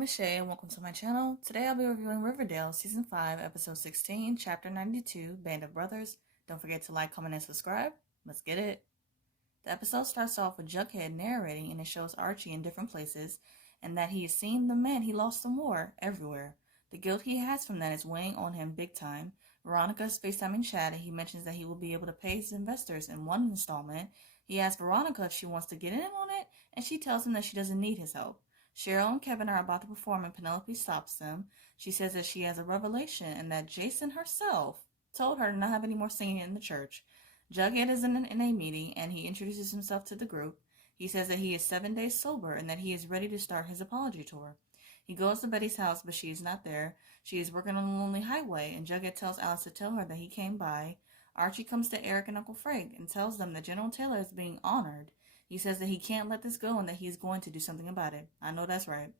name is Shay and welcome to my channel. Today I'll be reviewing Riverdale Season 5, Episode 16, Chapter 92, Band of Brothers. Don't forget to like, comment, and subscribe. Let's get it. The episode starts off with Jughead narrating and it shows Archie in different places and that he has seen the men he lost in war everywhere. The guilt he has from that is weighing on him big time. Veronica is FaceTiming Chad and he mentions that he will be able to pay his investors in one installment. He asks Veronica if she wants to get in on it and she tells him that she doesn't need his help. Cheryl and Kevin are about to perform and Penelope stops them. She says that she has a revelation and that Jason herself told her to not have any more singing in the church. Jughead is in an NA meeting and he introduces himself to the group. He says that he is 7 days sober and that he is ready to start his apology tour. He goes to Betty's house but she is not there. She is working on the lonely highway and Jughead tells Alice to tell her that he came by. Archie comes to Eric and Uncle Frank and tells them that General Taylor is being honored. He says that he can't let this go and that he is going to do something about it. I know that's right.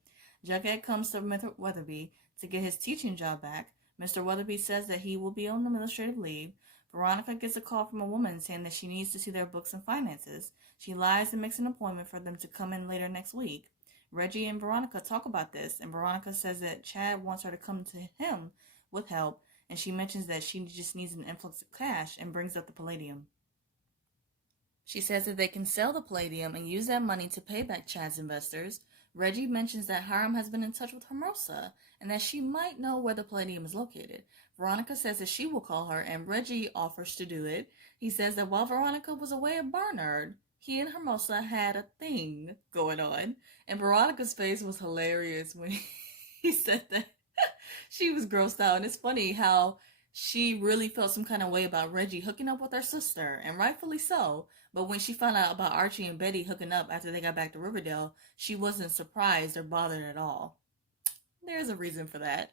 Jughead comes to Mr. Weatherby to get his teaching job back. Mr. Weatherby says that he will be on administrative leave. Veronica gets a call from a woman saying that she needs to see their books and finances. She lies and makes an appointment for them to come in later next week. Reggie and Veronica talk about this, and Veronica says that Chad wants her to come to him with help, and she mentions that she just needs an influx of cash and brings up the palladium. She says that they can sell the palladium and use that money to pay back Chad's investors. Reggie mentions that Hiram has been in touch with Hermosa and that she might know where the palladium is located. Veronica says that she will call her and Reggie offers to do it. He says that while Veronica was away at Barnard, he and Hermosa had a thing going on. And Veronica's face was hilarious when he said that. She was grossed out. And it's funny how she really felt some kind of way about Reggie hooking up with her sister, and rightfully so. But when she found out about Archie and Betty hooking up after they got back to Riverdale, she wasn't surprised or bothered at all. There's a reason for that.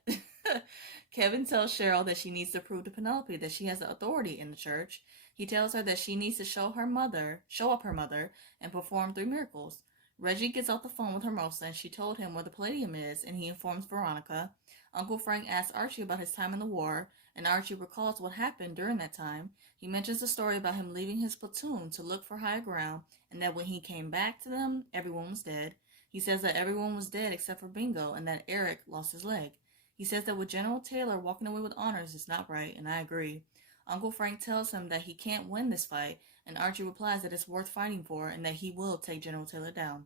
Kevin tells Cheryl that she needs to prove to Penelope that she has the authority in the church. He tells her that she needs to show up her mother, and perform 3 miracles. Reggie gets off the phone with Hermosa and she told him where the palladium is, and he informs Veronica. Uncle Frank asks Archie about his time in the war, and Archie recalls what happened during that time. He mentions the story about him leaving his platoon to look for higher ground, and that when he came back to them, everyone was dead. He says that everyone was dead except for Bingo, and that Eric lost his leg. He says that with General Taylor walking away with honors is not right, and I agree. Uncle Frank tells him that he can't win this fight, and Archie replies that it's worth fighting for and that he will take General Taylor down.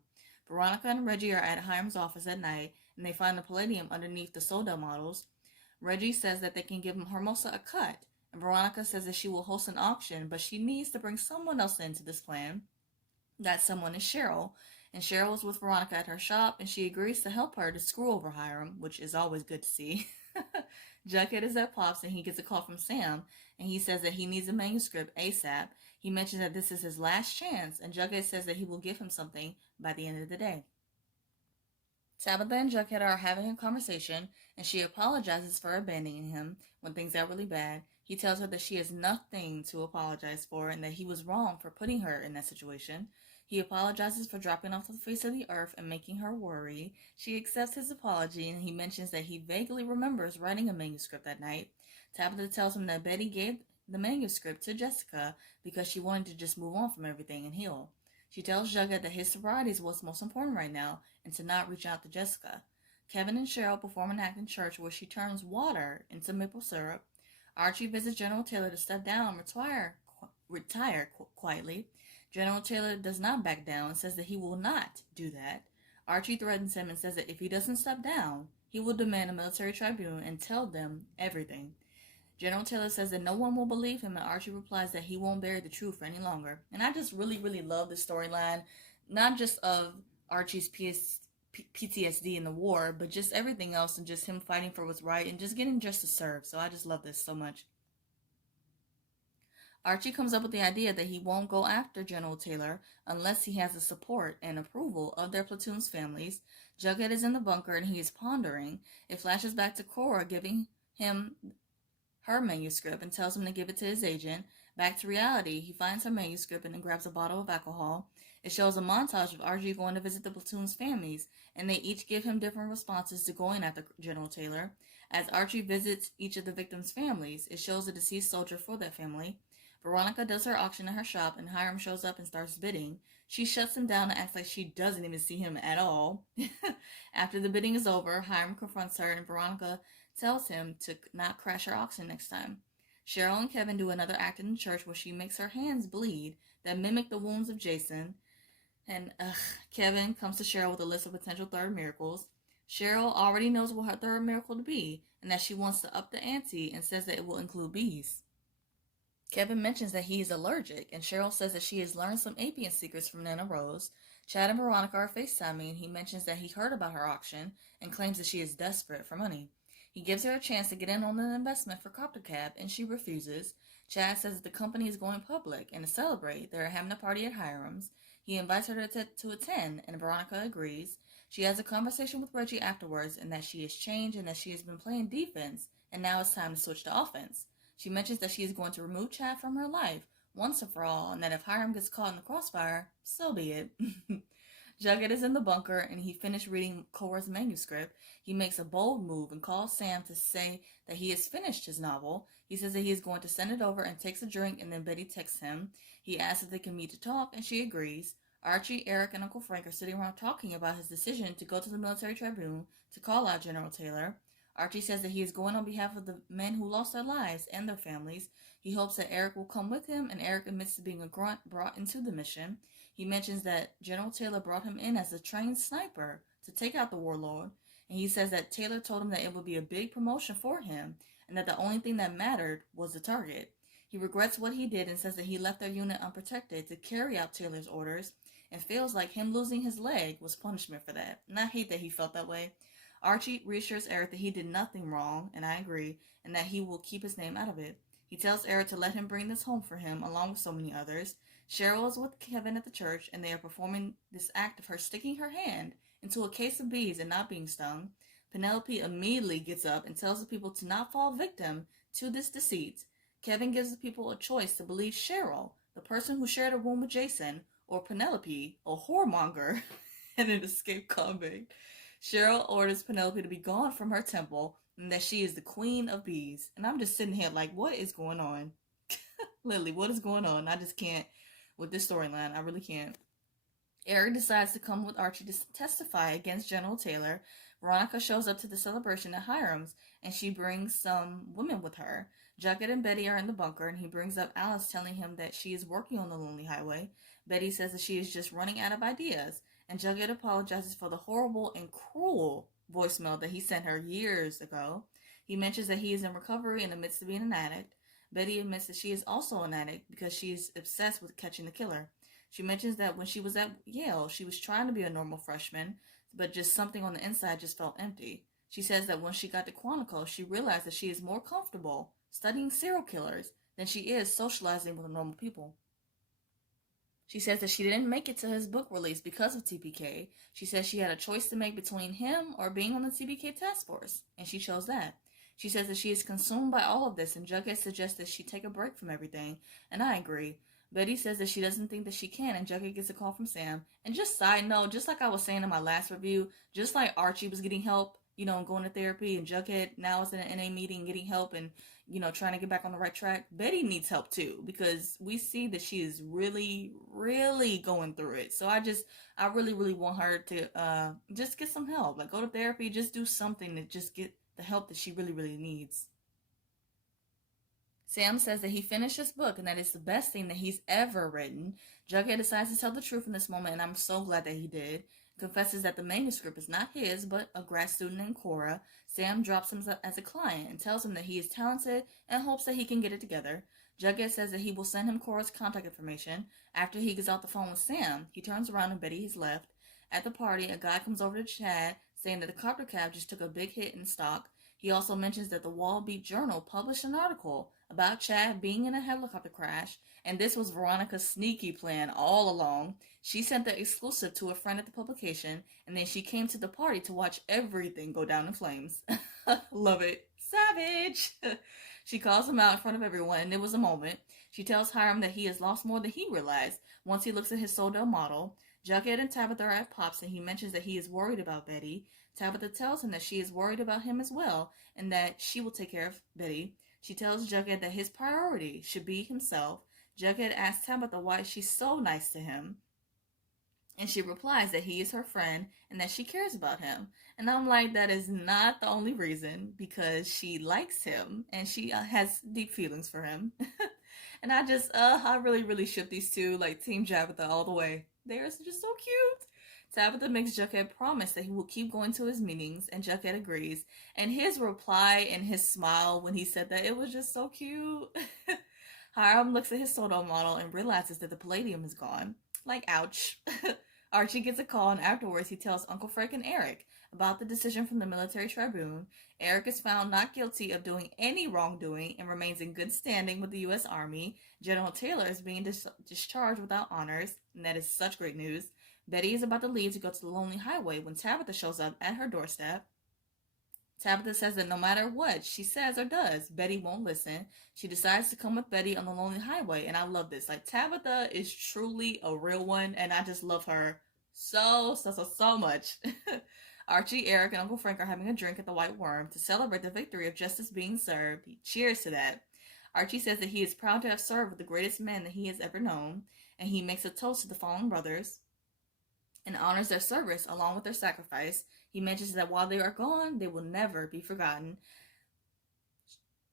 Veronica and Reggie are at Hiram's office at night, and they find the palladium underneath the Soda models. Reggie says that they can give Hermosa a cut, and Veronica says that she will host an auction, but she needs to bring someone else into this plan. That someone is Cheryl, and Cheryl is with Veronica at her shop, and she agrees to help her to screw over Hiram, which is always good to see. Jughead is at Pop's, and he gets a call from Sam, and he says that he needs a manuscript ASAP. He mentions that this is his last chance, and Jughead says that he will give him something by the end of the day. Tabitha and Jughead are having a conversation, and she apologizes for abandoning him when things got really bad. He tells her that she has nothing to apologize for and that he was wrong for putting her in that situation. He apologizes for dropping off the face of the earth and making her worry. She accepts his apology, and he mentions that he vaguely remembers writing a manuscript that night. Tabitha tells him that Betty gave the manuscript to Jessica because she wanted to just move on from everything and heal. She tells Jughead that his sobriety is what's most important right now and to not reach out to Jessica. Kevin and Cheryl perform an act in church where she turns water into maple syrup. Archie visits General Taylor to step down and retire quietly. General Taylor does not back down and says that he will not do that. Archie threatens him and says that if he doesn't step down, he will demand a military tribunal and tell them everything. General Taylor says that no one will believe him, and Archie replies that he won't bear the truth for any longer. And I just really, really love this storyline, not just of Archie's PTSD in the war, but just everything else and just him fighting for what's right and just getting justice served. So I just love this so much. Archie comes up with the idea that he won't go after General Taylor unless he has the support and approval of their platoon's families. Jughead is in the bunker and he is pondering. It flashes back to Cora giving him her manuscript and tells him to give it to his agent. Back to reality, he finds her manuscript and then grabs a bottle of alcohol. It shows a montage of Archie going to visit the platoon's families, and they each give him different responses to going after General Taylor. As Archie visits each of the victims' families, it shows a deceased soldier for that family. Veronica does her auction at her shop, and Hiram shows up and starts bidding. She shuts him down and acts like she doesn't even see him at all. After the bidding is over, Hiram confronts her, and Veronica tells him to not crash her auction next time. Cheryl and Kevin do another act in the church where she makes her hands bleed that mimic the wounds of Jason. And Kevin comes to Cheryl with a list of potential third miracles. Cheryl already knows what her third miracle to be, and that she wants to up the ante and says that it will include bees. Kevin mentions that he is allergic, and Cheryl says that she has learned some apian secrets from Nana Rose. Chad and Veronica are FaceTiming, and he mentions that he heard about her auction and claims that she is desperate for money. He gives her a chance to get in on an investment for CopterCab, and she refuses. Chad says that the company is going public, and to celebrate, they're having a party at Hiram's. He invites her to attend, and Veronica agrees. She has a conversation with Reggie afterwards, and that she has changed and that she has been playing defense, and now it's time to switch to offense. She mentions that she is going to remove Chad from her life once and for all, and that if Hiram gets caught in the crossfire, so be it. Jughead is in the bunker, and he finished reading Cora's manuscript. He makes a bold move and calls Sam to say that he has finished his novel. He says that he is going to send it over and takes a drink, and then Betty texts him. He asks if they can meet to talk, and she agrees. Archie, Eric, and Uncle Frank are sitting around talking about his decision to go to the military tribune to call out General Taylor. Archie says that he is going on behalf of the men who lost their lives and their families. He hopes that Eric will come with him, and Eric admits to being a grunt brought into the mission. He mentions that General Taylor brought him in as a trained sniper to take out the warlord, and he says that Taylor told him that it would be a big promotion for him, and that the only thing that mattered was the target. He regrets what he did and says that he left their unit unprotected to carry out Taylor's orders, and feels like him losing his leg was punishment for that. And I hate that he felt that way. Archie reassures Eric that he did nothing wrong, and I agree, and that he will keep his name out of it. He tells Eric to let him bring this home for him, along with so many others. Cheryl is with Kevin at the church, and they are performing this act of her sticking her hand into a case of bees and not being stung. Penelope immediately gets up and tells the people to not fall victim to this deceit. Kevin gives the people a choice to believe Cheryl, the person who shared a room with Jason, or Penelope, a whoremonger and an escaped convict. Cheryl orders Penelope to be gone from her temple and that she is the queen of bees. And I'm just sitting here like, what is going on? Literally, what is going on? I just can't with this storyline. I really can't. Eric decides to come with Archie to testify against General Taylor. Veronica shows up to the celebration at Hiram's, and she brings some women with her. Jughead and Betty are in the bunker, and he brings up Alice, telling him that she is working on the Lonely Highway. Betty says that she is just running out of ideas, and Jughead apologizes for the horrible and cruel voicemail that he sent her years ago. He mentions that he is in recovery and admits to being an addict. Betty admits that she is also an addict because she is obsessed with catching the killer. She mentions that when she was at Yale, she was trying to be a normal freshman, but just something on the inside just felt empty. She says that when she got to Quantico, she realized that she is more comfortable studying serial killers than she is socializing with normal people. She says that she didn't make it to his book release because of TPK. She says she had a choice to make between him or being on the TPK task force, and she chose that. She says that she is consumed by all of this, and Jughead suggests that she take a break from everything, and I agree. Betty says that she doesn't think that she can, and Jughead gets a call from Sam. And just side note, just like I was saying in my last review, just like Archie was getting help, and going to therapy, and Jughead now is in an NA meeting getting help and, trying to get back on the right track, Betty needs help too, because we see that she is really, really going through it. So I really, really want her to just get some help. Like, go to therapy, just do something to just get the help that she really, really needs. Sam says that he finished his book and that it's the best thing that he's ever written. Jughead decides to tell the truth in this moment, and I'm so glad that he did. Confesses that the manuscript is not his, but a grad student named Cora. Sam drops him as a client and tells him that he is talented and hopes that he can get it together. Jughead says that he will send him Cora's contact information. After he gets off the phone with Sam, he turns around and Betty has left. At the party, a guy comes over to Chad, saying that the copter cab just took a big hit in stock. He also mentions that the Wall Beat Journal published an article about Chad being in a helicopter crash, and this was Veronica's sneaky plan all along. She sent the exclusive to a friend at the publication, and then she came to the party to watch everything go down in flames. Love it. Savage! She calls him out in front of everyone, and it was a moment. She tells Hiram that he has lost more than he realized once he looks at his Soldell model. Jughead and Tabitha are at Pops, and he mentions that he is worried about Betty. Tabitha tells him that she is worried about him as well, and that she will take care of Betty. She tells Jughead that his priority should be himself. Jughead asks Tabitha why she's so nice to him. And she replies that he is her friend and that she cares about him. And I'm like, that is not the only reason, because she likes him and she has deep feelings for him. And I really, really ship these two, like Team Tabitha all the way. They're just so cute. Tabitha makes Jughead promise that he will keep going to his meetings, and Jughead agrees. And his reply and his smile when he said that, it was just so cute. Hiram looks at his soda model and realizes that the palladium is gone. Like, ouch. Archie gets a call, and afterwards he tells Uncle Frank and Eric about the decision from the military tribune. Eric is found not guilty of doing any wrongdoing and remains in good standing with the U.S. Army. General Taylor is being discharged without honors, and that is such great news. Betty is about to leave to go to the Lonely Highway when Tabitha shows up at her doorstep. Tabitha says that no matter what she says or does, Betty won't listen. She decides to come with Betty on the Lonely Highway, and I love this. Like, Tabitha is truly a real one, and I just love her so much. Archie, Eric, and Uncle Frank are having a drink at the White Worm to celebrate the victory of justice being served. He cheers to that. Archie says that he is proud to have served with the greatest men that he has ever known, and he makes a toast to the fallen brothers and honors their service along with their sacrifice. He mentions that while they are gone, they will never be forgotten.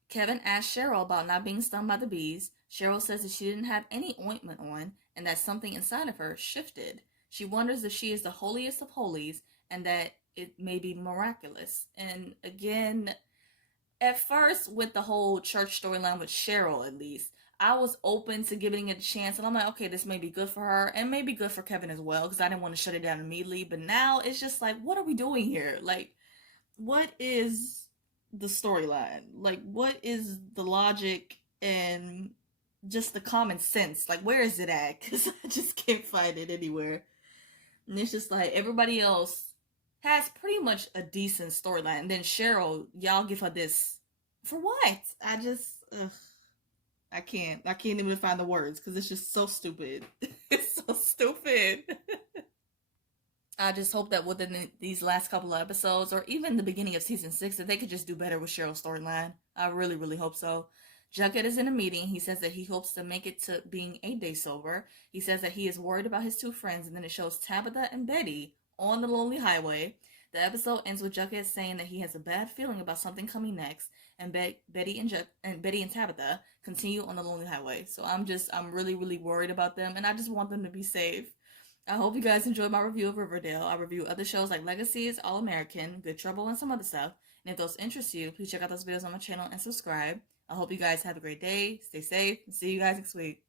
Kevin asks Cheryl about not being stung by the bees. Cheryl says that she didn't have any ointment on and that something inside of her shifted. She wonders if she is the holiest of holies and that it may be miraculous. And again, at first with the whole church storyline with Cheryl, at least, I was open to giving it a chance, and I'm like, okay, this may be good for her, and maybe good for Kevin as well, because I didn't want to shut it down immediately. But now it's just like, what are we doing here? Like, what is the storyline? Like, what is the logic and just the common sense? Like, where is it at? Because I just can't find it anywhere. And it's just like, everybody else has pretty much a decent storyline, and then Cheryl, y'all give her this for what? I can't even find the words because it's just so stupid. It's so stupid. I just hope that within these last couple of episodes, or even the beginning of season 6, that they could just do better with Cheryl's storyline. I really, really hope so. Jughead is in a meeting. He says that he hopes to make it to being 8 days sober. He says that he is worried about his two friends, and then it shows Tabitha and Betty on the Lonely Highway. The episode ends with Jughead saying that he has a bad feeling about something coming next, and Betty and Tabitha continue on the Lonely Highway. So I'm really, really worried about them, and I just want them to be safe. I hope you guys enjoyed my review of Riverdale. I review other shows like Legacies, All American, Good Trouble, and some other stuff. And if those interest you, please check out those videos on my channel and subscribe. I hope you guys have a great day, stay safe, and see you guys next week.